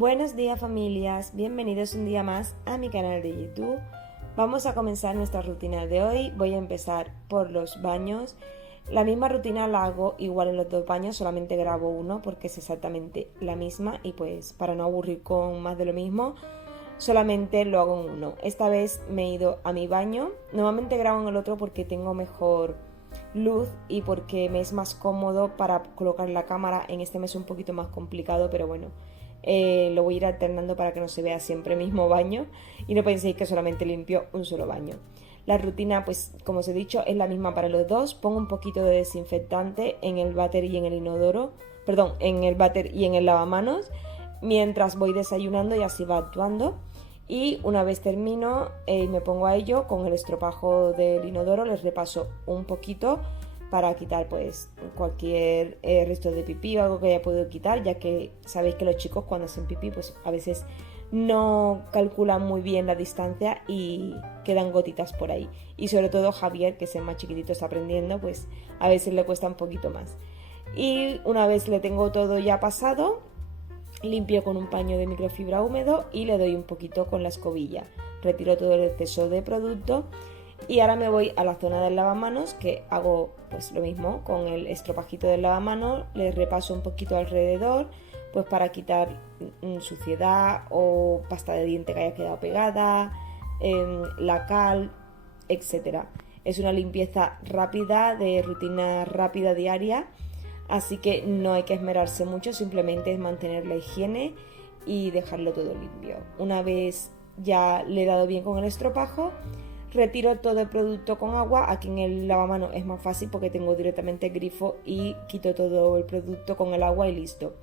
Buenos días familias, bienvenidos un día más a mi canal de YouTube. Vamos a comenzar nuestra rutina de hoy. Voy a empezar por los baños. La misma rutina la hago igual en los dos baños, solamente grabo uno porque es exactamente la misma y pues para no aburrir con más de lo mismo, solamente lo hago en uno. Esta vez me he ido a mi baño. Normalmente grabo en el otro porque tengo mejor luz y porque me es más cómodo para colocar la cámara. En este me es un poquito más complicado, pero bueno, lo voy a ir alternando para que no se vea siempre el mismo baño y no penséis que solamente limpio un solo baño. La rutina, pues como os he dicho, es la misma para los dos. Pongo un poquito de desinfectante en el váter y en el inodoro, perdón, en el váter y en el lavamanos, mientras voy desayunando y así va actuando. Y una vez termino, me pongo a ello con el estropajo del inodoro, les repaso un poquito para quitar pues cualquier resto de pipí o algo que haya podido quitar, ya que sabéis que los chicos cuando hacen pipí pues a veces no calculan muy bien la distancia y quedan gotitas por ahí. Y sobre todo Javier, que es el más chiquitito, está aprendiendo, pues a veces le cuesta un poquito más. Y una vez le tengo todo ya pasado, limpio con un paño de microfibra húmedo y le doy un poquito con la escobilla. Retiro todo el exceso de producto y ahora me voy a la zona del lavamanos, que hago pues lo mismo con el estropajito del lavamanos. Le repaso un poquito alrededor pues para quitar suciedad o pasta de diente que haya quedado pegada, la cal, etcétera. Es una limpieza rápida, de rutina rápida diaria, así que no hay que esmerarse mucho, simplemente es mantener la higiene y dejarlo todo limpio. Una vez ya le he dado bien con el estropajo, retiro todo el producto con agua. Aquí en el lavamanos es más fácil porque tengo directamente el grifo y quito todo el producto con el agua y listo.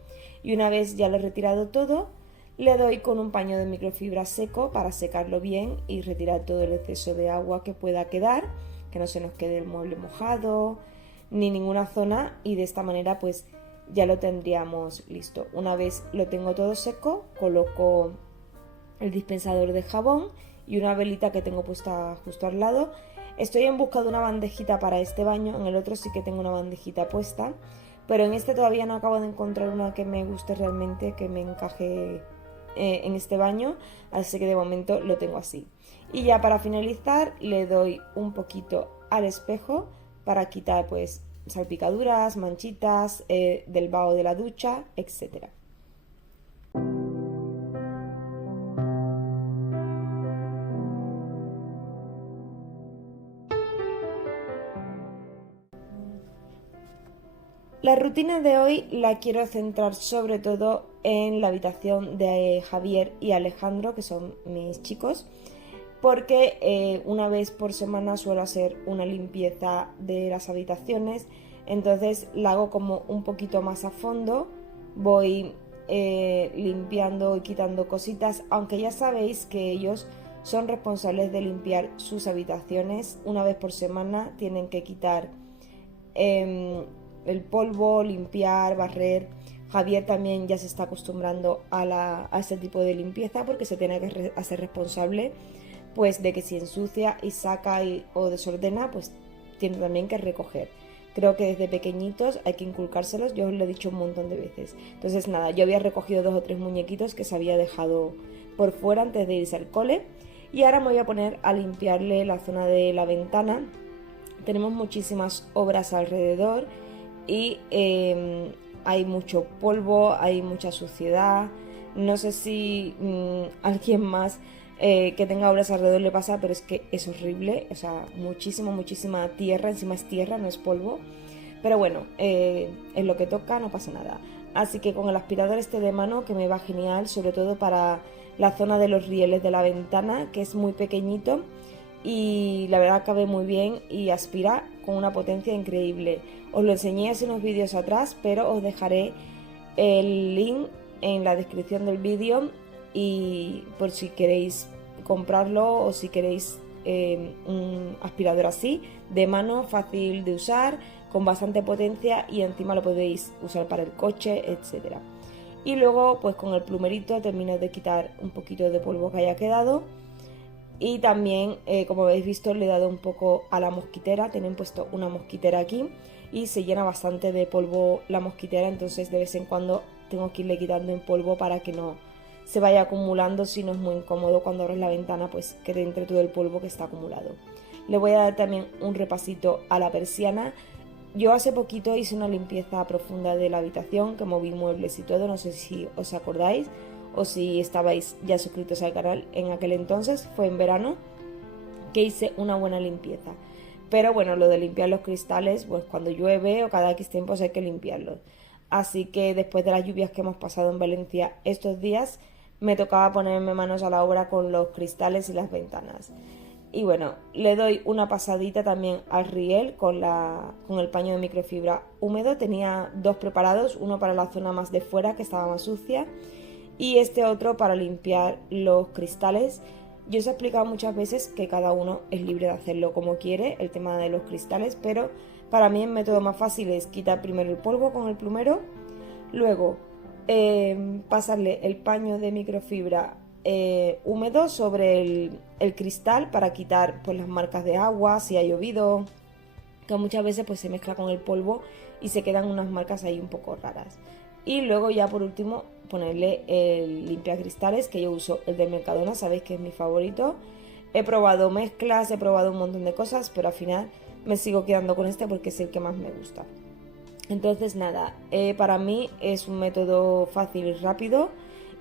Y una vez ya lo he retirado todo, le doy con un paño de microfibra seco para secarlo bien y retirar todo el exceso de agua que pueda quedar, que no se nos quede el mueble mojado ni ninguna zona, y de esta manera pues ya lo tendríamos listo. Una vez lo tengo todo seco, coloco el dispensador de jabón y una velita que tengo puesta justo al lado. Estoy en busca de una bandejita para este baño, en el otro sí que tengo una bandejita puesta, pero en este todavía no acabo de encontrar una que me guste realmente, que me encaje en este baño, así que de momento lo tengo así. Y ya para finalizar le doy un poquito al espejo para quitar pues salpicaduras, manchitas del vaho de la ducha, etcétera. La rutina de hoy la quiero centrar sobre todo en la habitación de Javier y Alejandro, que son mis chicos, porque una vez por semana suelo hacer una limpieza de las habitaciones, entonces la hago como un poquito más a fondo, voy limpiando y quitando cositas, aunque ya sabéis que ellos son responsables de limpiar sus habitaciones. Una vez por semana tienen que quitar el polvo, limpiar, barrer. Javier también ya se está acostumbrando a este tipo de limpieza porque se tiene que hacer responsable pues de que si ensucia y saca o desordena, pues tiene también que recoger. Creo que desde pequeñitos hay que inculcárselos, yo os lo he dicho un montón de veces. Entonces nada, yo había recogido 2 o 3 muñequitos que se había dejado por fuera antes de irse al cole y ahora me voy a poner a limpiarle la zona de la ventana. Tenemos muchísimas obras alrededor y hay mucho polvo, hay mucha suciedad. No sé si alguien más que tenga obras alrededor le pasa, pero es que es horrible. O sea, muchísima tierra, encima es tierra, no es polvo. Pero bueno, es lo que toca, no pasa nada. Así que con el aspirador este de mano, que me va genial, sobre todo para la zona de los rieles de la ventana, que es muy pequeñito y la verdad cabe muy bien y aspira con una potencia increíble. Os lo enseñé hace unos vídeos atrás, pero os dejaré el link en la descripción del vídeo y por si queréis comprarlo o si queréis un aspirador así de mano, fácil de usar, con bastante potencia y encima lo podéis usar para el coche, etcétera. Y luego pues con el plumerito termino de quitar un poquito de polvo que haya quedado. Y también, como habéis visto, le he dado un poco a la mosquitera. Tienen puesto una mosquitera aquí y se llena bastante de polvo la mosquitera, entonces de vez en cuando tengo que irle quitando en polvo para que no se vaya acumulando, si no es muy incómodo cuando abres la ventana pues que te entre todo el polvo que está acumulado. Le voy a dar también un repasito a la persiana. Yo hace poquito hice una limpieza profunda de la habitación, que moví muebles y todo, no sé si os acordáis o si estabais ya suscritos al canal en aquel entonces, fue en verano que hice una buena limpieza. Pero bueno, lo de limpiar los cristales, pues cuando llueve o cada X tiempos hay que limpiarlos. Así que después de las lluvias que hemos pasado en Valencia estos días, me tocaba ponerme manos a la obra con los cristales y las ventanas. Y bueno, le doy una pasadita también al riel con el paño de microfibra húmedo. Tenía dos preparados, uno para la zona más de fuera que estaba más sucia y este otro para limpiar los cristales. Yo os he explicado muchas veces que cada uno es libre de hacerlo como quiere, el tema de los cristales, pero para mí el método más fácil es quitar primero el polvo con el plumero, luego pasarle el paño de microfibra húmedo sobre el cristal para quitar pues las marcas de agua, si ha llovido, que muchas veces pues se mezcla con el polvo y se quedan unas marcas ahí un poco raras. Y luego ya por último ponerle el limpiacristales, que yo uso el de Mercadona, sabéis que es mi favorito. He probado mezclas, he probado un montón de cosas, pero al final me sigo quedando con este porque es el que más me gusta. Entonces nada, para mí es un método fácil y rápido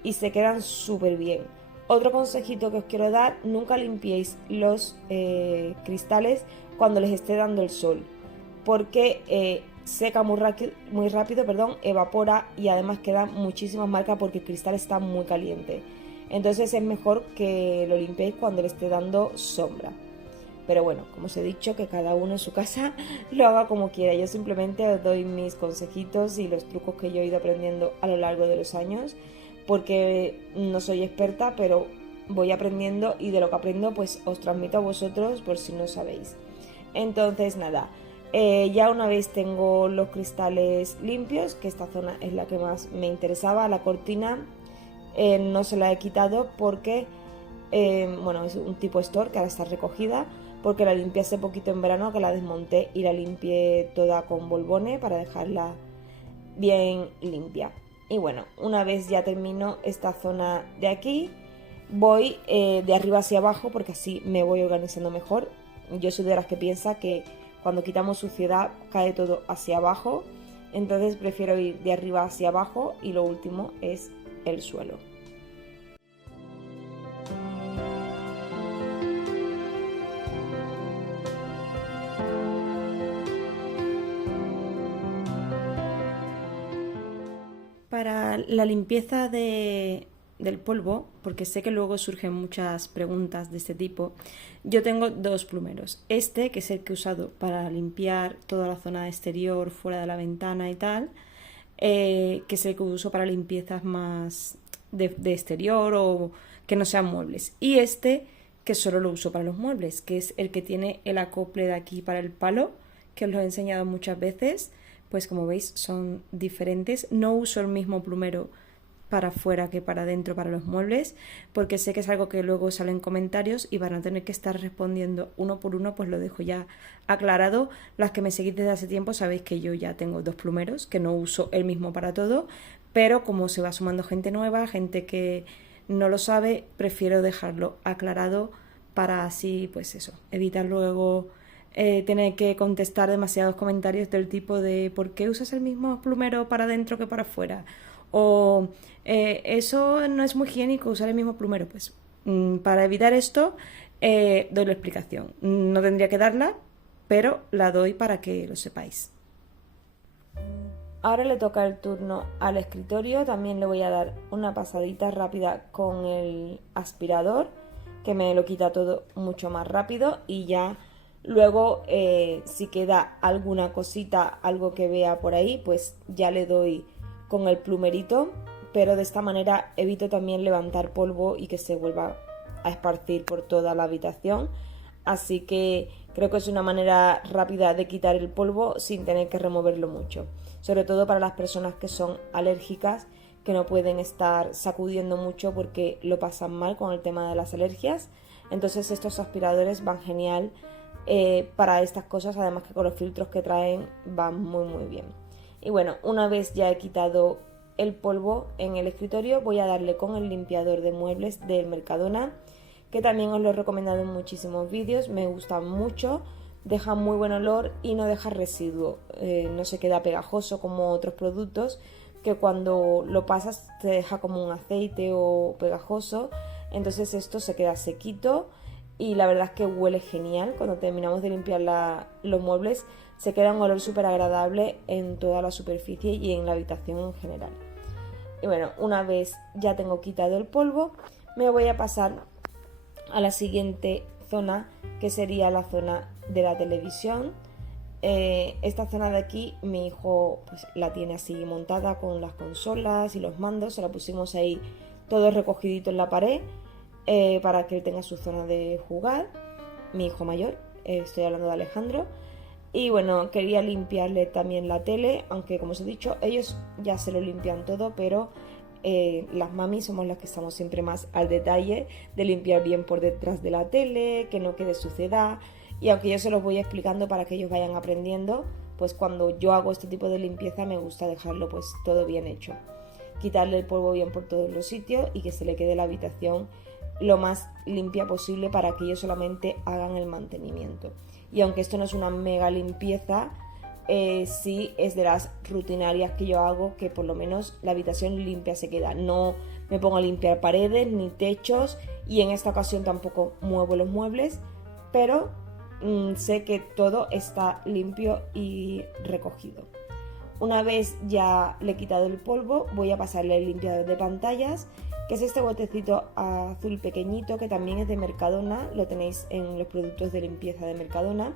y se quedan súper bien. Otro consejito que os quiero dar: nunca limpiéis los cristales cuando les esté dando el sol, porque seca muy rápido, evapora y además quedan muchísimas marcas porque el cristal está muy caliente. Entonces es mejor que lo limpiéis cuando le esté dando sombra. Pero bueno, como os he dicho, que cada uno en su casa lo haga como quiera. Yo simplemente os doy mis consejitos y los trucos que yo he ido aprendiendo a lo largo de los años, porque no soy experta, pero voy aprendiendo y de lo que aprendo pues os transmito a vosotros por si no sabéis. Entonces nada, ya una vez tengo los cristales limpios, que esta zona es la que más me interesaba, la cortina no se la he quitado porque bueno, es un tipo store que ahora está recogida, porque la limpié hace poquito en verano, que la desmonté y la limpié toda con Volbone para dejarla bien limpia. Y bueno, una vez ya termino esta zona de aquí, voy de arriba hacia abajo porque así me voy organizando mejor. Yo soy de las que piensa que cuando quitamos suciedad cae todo hacia abajo, entonces prefiero ir de arriba hacia abajo y lo último es el suelo. Para la limpieza del polvo, porque sé que luego surgen muchas preguntas de este tipo, yo tengo dos plumeros. Este, que es el que he usado para limpiar toda la zona exterior, fuera de la ventana y tal, que es el que uso para limpiezas más de exterior o que no sean muebles. Y este, que solo lo uso para los muebles, que es el que tiene el acople de aquí para el palo, que os lo he enseñado muchas veces. Pues como veis son diferentes. No uso el mismo plumero para afuera que para adentro para los muebles, porque sé que es algo que luego sale en comentarios y van a tener que estar respondiendo uno por uno, pues lo dejo ya aclarado. Las que me seguís desde hace tiempo sabéis que yo ya tengo dos plumeros, que no uso el mismo para todo, pero como se va sumando gente nueva, gente que no lo sabe, prefiero dejarlo aclarado para así, pues eso, evitar luego tener que contestar demasiados comentarios del tipo de ¿por qué usas el mismo plumero para adentro que para afuera? O eso no es muy higiénico usar el mismo plumero. Pues para evitar esto doy la explicación. No tendría que darla, pero la doy para que lo sepáis. Ahora le toca el turno al escritorio. También le voy a dar una pasadita rápida con el aspirador, que me lo quita todo mucho más rápido y ya. Luego, si queda alguna cosita, algo que vea por ahí, pues ya le doy con el plumerito, pero de esta manera evito también levantar polvo y que se vuelva a esparcir por toda la habitación. Así que creo que es una manera rápida de quitar el polvo sin tener que removerlo mucho. Sobre todo para las personas que son alérgicas, que no pueden estar sacudiendo mucho porque lo pasan mal con el tema de las alergias. Entonces estos aspiradores van genial para estas cosas, además que con los filtros que traen van muy bien. Y bueno, una vez ya he quitado el polvo en el escritorio, voy a darle con el limpiador de muebles del Mercadona, que también os lo he recomendado en muchísimos vídeos, me gusta mucho, deja muy buen olor y no deja residuo, no se queda pegajoso como otros productos que cuando lo pasas te deja como un aceite o pegajoso, entonces esto se queda sequito y la verdad es que huele genial. Cuando terminamos de limpiar los muebles se queda un olor súper agradable en toda la superficie y en la habitación en general. Y bueno, una vez ya tengo quitado el polvo, me voy a pasar a la siguiente zona, que sería la zona de la televisión. Esta zona de aquí mi hijo pues la tiene así montada con las consolas y los mandos, se la pusimos ahí todo recogidito en la pared para que él tenga su zona de jugar, mi hijo mayor, estoy hablando de Alejandro. Y bueno, quería limpiarle también la tele, aunque como os he dicho, ellos ya se lo limpian todo, pero las mamis somos las que estamos siempre más al detalle de limpiar bien por detrás de la tele, que no quede suciedad. Y aunque yo se los voy explicando para que ellos vayan aprendiendo, pues cuando yo hago este tipo de limpieza me gusta dejarlo pues todo bien hecho. Quitarle el polvo bien por todos los sitios y que se le quede la habitación lo más limpia posible para que ellos solamente hagan el mantenimiento. Y aunque esto no es una mega limpieza, sí es de las rutinarias que yo hago, que por lo menos la habitación limpia se queda. No me pongo a limpiar paredes ni techos y en esta ocasión tampoco muevo los muebles, pero sé que todo está limpio y recogido. Una vez ya le he quitado el polvo, voy a pasarle el limpiador de pantallas, que es este botecito azul pequeñito que también es de Mercadona, lo tenéis en los productos de limpieza de Mercadona.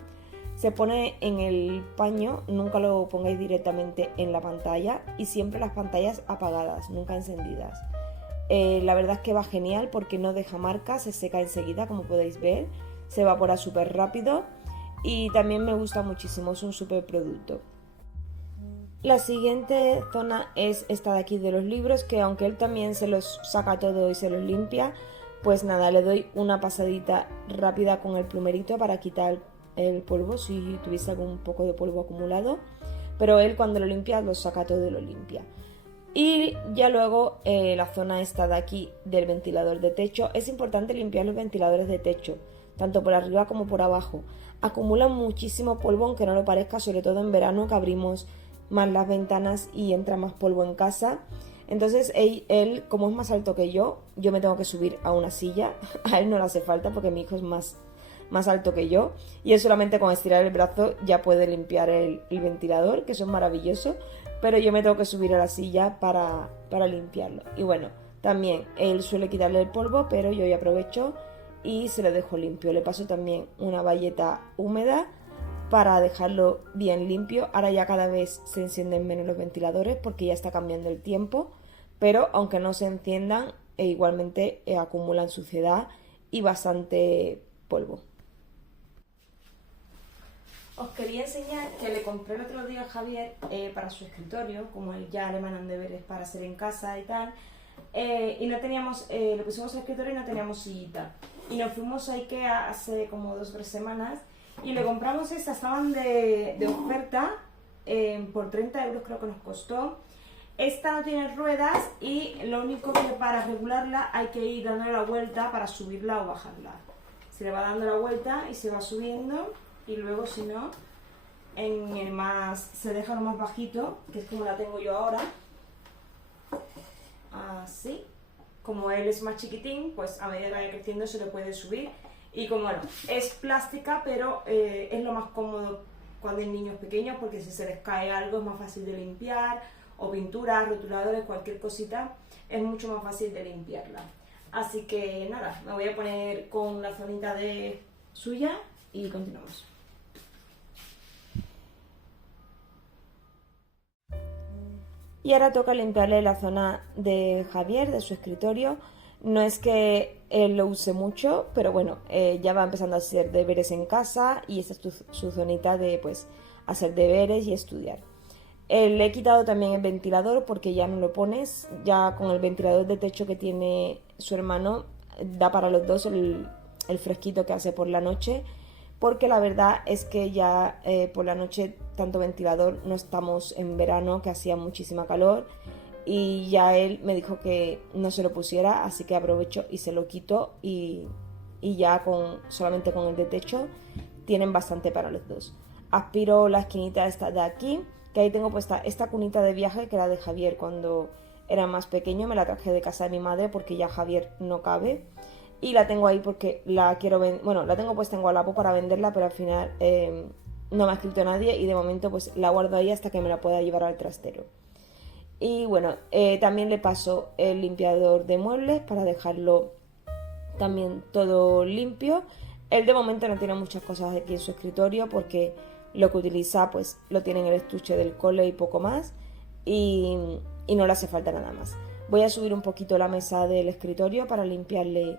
Se pone en el paño, nunca lo pongáis directamente en la pantalla y siempre las pantallas apagadas, nunca encendidas. La verdad es que va genial porque no deja marcas, se seca enseguida, como podéis ver, se evapora súper rápido y también me gusta muchísimo, es un súper producto. La siguiente zona es esta de aquí de los libros, que aunque él también se los saca todo y se los limpia, pues nada, le doy una pasadita rápida con el plumerito para quitar el polvo si tuviese algún poco de polvo acumulado, pero él cuando lo limpia lo saca todo y lo limpia. Y ya luego la zona esta de aquí del ventilador de techo, es importante limpiar los ventiladores de techo, tanto por arriba como por abajo. Acumulan muchísimo polvo aunque no lo parezca, sobre todo en verano que abrimos más las ventanas y entra más polvo en casa. Entonces él, como es más alto que yo me tengo que subir a una silla. A él no le hace falta porque mi hijo es más alto que yo y él solamente con estirar el brazo ya puede limpiar el ventilador, que eso es maravilloso, pero yo me tengo que subir a la silla para limpiarlo. Y bueno, también él suele quitarle el polvo, pero yo ya aprovecho y se lo dejo limpio. Le paso también una bayeta húmeda para dejarlo bien limpio. Ahora ya cada vez se encienden menos los ventiladores porque ya está cambiando el tiempo, pero aunque no se enciendan, igualmente acumulan suciedad y bastante polvo. Os quería enseñar que le compré el otro día a Javier para su escritorio, como él ya le mandan deberes para hacer en casa y tal, y no teníamos, le pusimos el escritorio y no teníamos sillita. Y nos fuimos a Ikea hace como 2 o 3 semanas y le compramos estas, estaban de oferta, por 30 euros creo que nos costó. Esta no tiene ruedas y lo único que para regularla hay que ir dándole la vuelta para subirla o bajarla. Se le va dando la vuelta y se va subiendo y luego si no, en el más, se deja lo más bajito, que es como la tengo yo ahora. Así. Como él es más chiquitín, pues a medida que vaya creciendo se le puede subir. Y como bueno, es plástica, pero es lo más cómodo cuando hay niños pequeños, porque si se les cae algo es más fácil de limpiar, o pinturas, rotuladores, cualquier cosita, es mucho más fácil de limpiarla. Así que nada, me voy a poner con la zonita de suya y continuamos. Y ahora toca limpiarle la zona de Javier, de su escritorio. No es que él lo use mucho, pero bueno, ya va empezando a hacer deberes en casa y esta es su zonita de pues hacer deberes y estudiar. Le he quitado también el ventilador porque ya no lo pones, ya con el ventilador de techo que tiene su hermano da para los dos el fresquito que hace por la noche, porque la verdad es que ya por la noche tanto ventilador, no estamos en verano que hacía muchísima calor y ya él me dijo que no se lo pusiera, así que aprovecho y se lo quito y ya solamente con el de techo tienen bastante para los dos. Aspiro la esquinita esta de aquí, que ahí tengo puesta esta cunita de viaje que era de Javier cuando era más pequeño, me la traje de casa de mi madre porque ya Javier no cabe. Y la tengo ahí porque la quiero vender, bueno, la tengo puesta en Wallapop para venderla, pero al final no me ha escrito nadie y de momento pues la guardo ahí hasta que me la pueda llevar al trastero. Y bueno, también le paso el limpiador de muebles para dejarlo también todo limpio. Él de momento no tiene muchas cosas aquí en su escritorio porque lo que utiliza pues lo tiene en el estuche del cole y poco más y, y no le hace falta nada más. Voy a subir un poquito la mesa del escritorio para limpiarle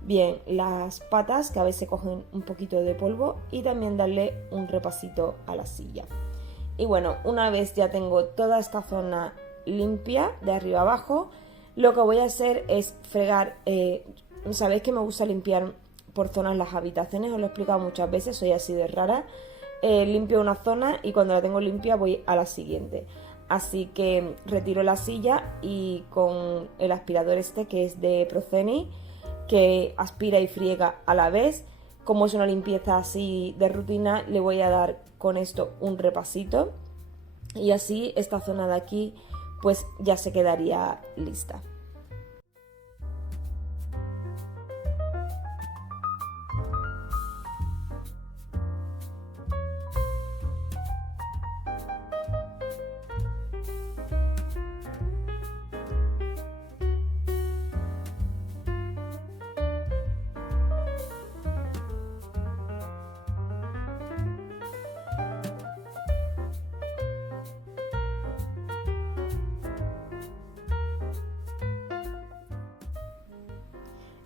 bien las patas que a veces cogen un poquito de polvo y también darle un repasito a la silla. Y bueno, una vez ya tengo toda esta zona limpia de arriba abajo, lo que voy a hacer es fregar. Sabéis que me gusta limpiar por zonas las habitaciones, os lo he explicado muchas veces, soy así de rara. Limpio una zona y cuando la tengo limpia voy a la siguiente. Así que retiro la silla y con el aspirador este que es de Proceni, que aspira y friega a la vez, como es una limpieza así de rutina, le voy a dar con esto un repasito y así esta zona de aquí pues ya se quedaría lista.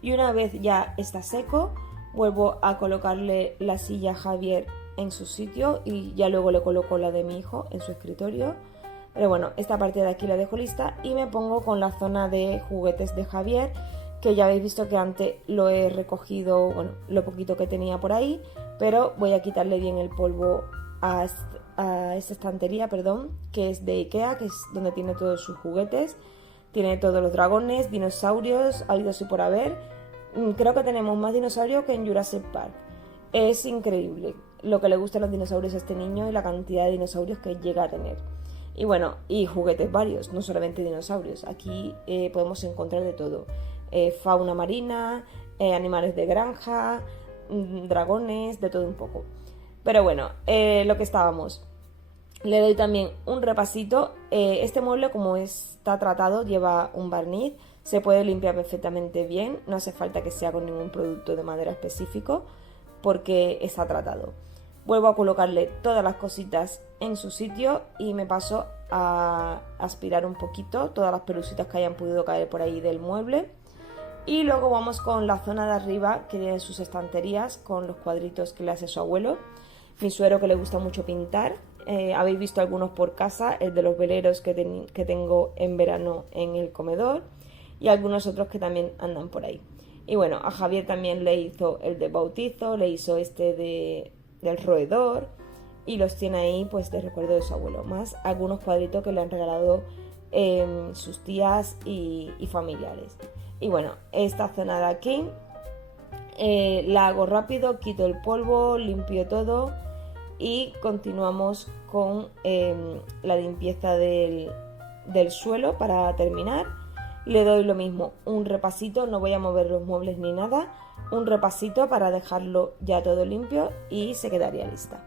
Y una vez ya está seco, vuelvo a colocarle la silla a Javier en su sitio y ya luego le coloco la de mi hijo en su escritorio. Pero bueno, esta parte de aquí la dejo lista y me pongo con la zona de juguetes de Javier, que ya habéis visto que antes lo he recogido, bueno, lo poquito que tenía por ahí, pero voy a quitarle bien el polvo a esta estantería, perdón, que es de Ikea, que es donde tiene todos sus juguetes. Tiene todos los dragones, dinosaurios, habidos y por haber. Creo que tenemos más dinosaurios que en Jurassic Park. Es increíble lo que le gustan los dinosaurios a este niño y la cantidad de dinosaurios que llega a tener. Y bueno, y juguetes varios, no solamente dinosaurios. Aquí podemos encontrar de todo. Fauna marina, animales de granja, dragones, de todo un poco. Pero bueno, lo que estábamos. Le doy también un repasito. Este mueble, como está tratado, lleva un barniz. Se puede limpiar perfectamente bien. No hace falta que sea con ningún producto de madera específico porque está tratado. Vuelvo a colocarle todas las cositas en su sitio y me paso a aspirar un poquito todas las pelusitas que hayan podido caer por ahí del mueble. Y luego vamos con la zona de arriba que tiene sus estanterías con los cuadritos que le hace su abuelo. Mi suegro, que le gusta mucho pintar. Habéis visto algunos por casa, el de los veleros que tengo en verano en el comedor y algunos otros que también andan por ahí. Y bueno, a Javier también le hizo el de bautizo, le hizo del roedor y los tiene ahí pues de recuerdo de su abuelo, más algunos cuadritos que le han regalado sus tías y familiares. Y bueno, esta zona de aquí la hago rápido, quito el polvo, limpio todo y continuamos con la limpieza del suelo para terminar. Le doy lo mismo, un repasito, no voy a mover los muebles ni nada, un repasito para dejarlo ya todo limpio y se quedaría lista.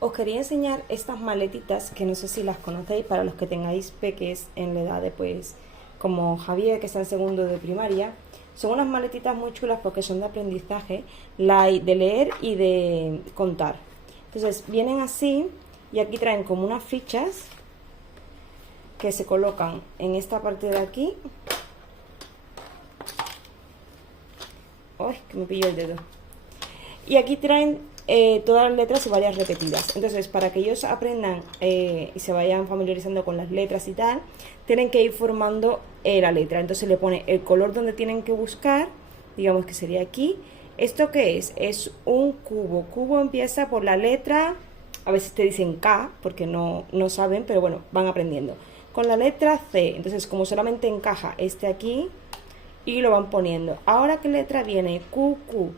Os quería enseñar estas maletitas que no sé si las conocéis para los que tengáis peques en la edad de pues como Javier que está en segundo de primaria. Son unas maletitas muy chulas porque son de aprendizaje, de leer y de contar. Entonces vienen así y aquí traen como unas fichas que se colocan en esta parte de aquí. ¡Ay, que me pillo el dedo! Y aquí traen todas las letras y varias repetidas. Entonces, para que ellos aprendan y se vayan familiarizando con las letras y tal, tienen que ir formando la letra. Entonces le pone el color donde tienen que buscar, digamos que sería aquí. ¿Esto qué es? Es un cubo. Cubo empieza por la letra, a veces te dicen K, porque no saben, pero bueno, van aprendiendo. Con la letra C, entonces como solamente encaja este aquí, y lo van poniendo. Ahora, ¿qué letra viene? Q, Q.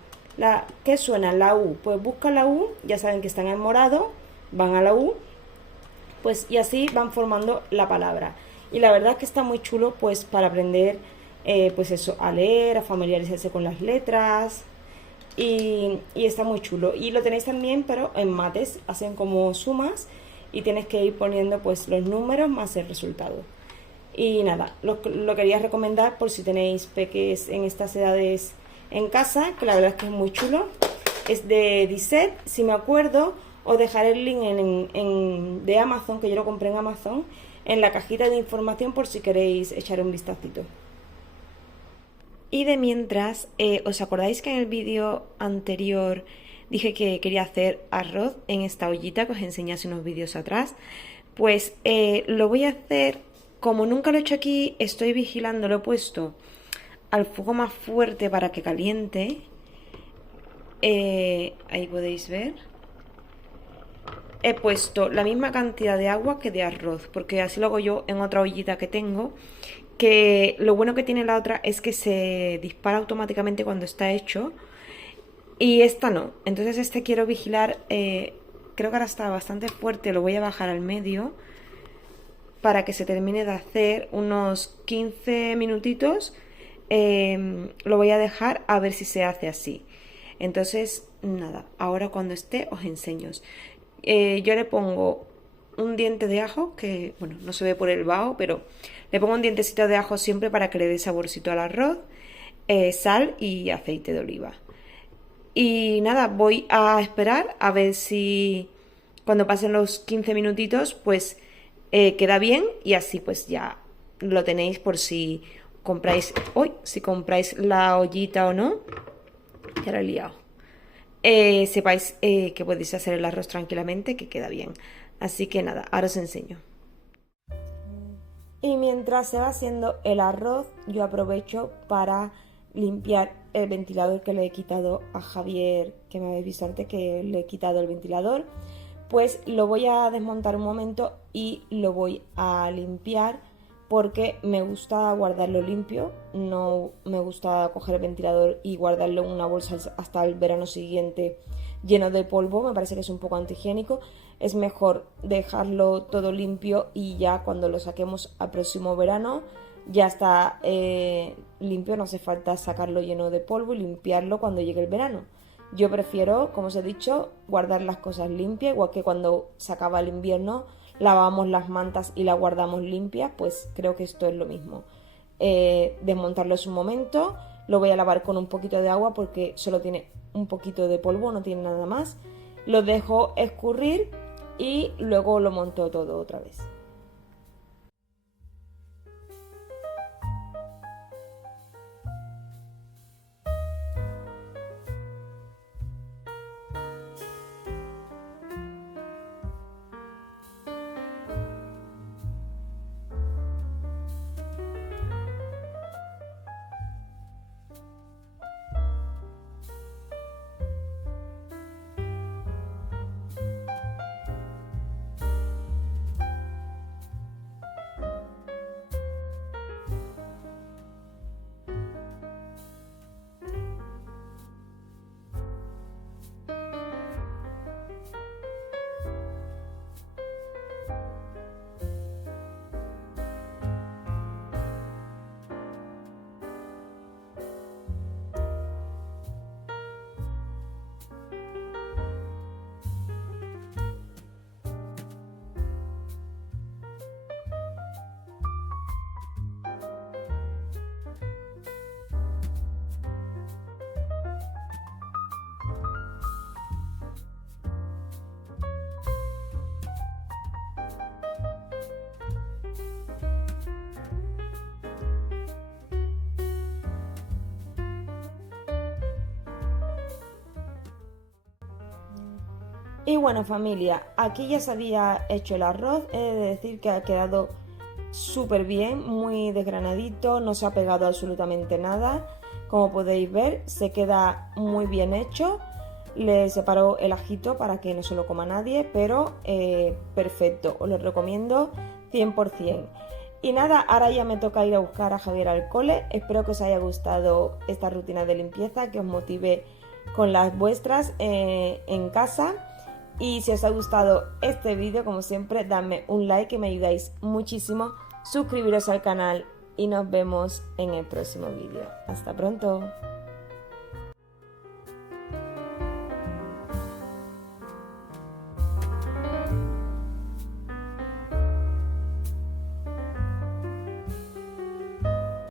¿Qué suena? La U. Pues buscan la U, ya saben que están en morado, van a la U, pues y así van formando la palabra. Y la verdad es que está muy chulo pues para aprender pues eso, a leer, a familiarizarse con las letras y está muy chulo. Y lo tenéis también pero en mates, hacen como sumas y tienes que ir poniendo pues los números más el resultado. Y nada, lo quería recomendar por si tenéis peques en estas edades en casa, que la verdad es que es muy chulo. Es de Disset, si me acuerdo, os dejaré el link de Amazon, que yo lo compré en Amazon, en la cajita de información por si queréis echar un vistacito. Y de mientras, ¿os acordáis que en el vídeo anterior dije que quería hacer arroz en esta ollita que os enseñé hace unos vídeos atrás? Pues lo voy a hacer, como nunca lo he hecho aquí, estoy vigilando, lo he puesto al fuego más fuerte para que caliente. Ahí podéis ver. He puesto la misma cantidad de agua que de arroz, porque así lo hago yo en otra ollita que tengo, que lo bueno que tiene la otra es que se dispara automáticamente cuando está hecho y esta no. Entonces este quiero vigilar, creo que ahora está bastante fuerte, lo voy a bajar al medio para que se termine de hacer unos 15 minutitos. Lo voy a dejar a ver si se hace así. Entonces nada, ahora cuando esté os enseño. Yo le pongo un diente de ajo, que bueno, no se ve por el vaho, pero le pongo un dientecito de ajo siempre para que le dé saborcito al arroz, sal y aceite de oliva. Y nada, voy a esperar a ver si cuando pasen los 15 minutitos pues queda bien y así pues ya lo tenéis por si compráis, si compráis la ollita o no. Ya lo he liado. Sepáis que podéis hacer el arroz tranquilamente, que queda bien. Así que nada, ahora os enseño. Y mientras se va haciendo el arroz, yo aprovecho para limpiar el ventilador que le he quitado a Javier, que me habéis visto antes que le he quitado el ventilador. Pues lo voy a desmontar un momento y lo voy a limpiar porque me gusta guardarlo limpio, no me gusta coger el ventilador y guardarlo en una bolsa hasta el verano siguiente lleno de polvo, me parece que es un poco antihigiénico. Es mejor dejarlo todo limpio y ya cuando lo saquemos al próximo verano ya está limpio, no hace falta sacarlo lleno de polvo y limpiarlo cuando llegue el verano. Yo prefiero, como os he dicho, guardar las cosas limpias, igual que cuando se acaba el invierno lavamos las mantas y las guardamos limpias, pues creo que esto es lo mismo. Desmontarlo es un momento, lo voy a lavar con un poquito de agua porque solo tiene un poquito de polvo, no tiene nada más. Lo dejo escurrir y luego lo monto todo otra vez. Y bueno, familia, aquí ya se había hecho el arroz. He de decir que ha quedado súper bien, muy desgranadito, no se ha pegado absolutamente nada. Como podéis ver, se queda muy bien hecho. Le separo el ajito para que no se lo coma nadie, pero perfecto, os lo recomiendo 100%. Y nada, ahora ya me toca ir a buscar a Javier al cole. Espero que os haya gustado esta rutina de limpieza, que os motive con las vuestras en casa. Y si os ha gustado este vídeo, como siempre, dadme un like que me ayudáis muchísimo. Suscribiros al canal y nos vemos en el próximo vídeo. Hasta pronto.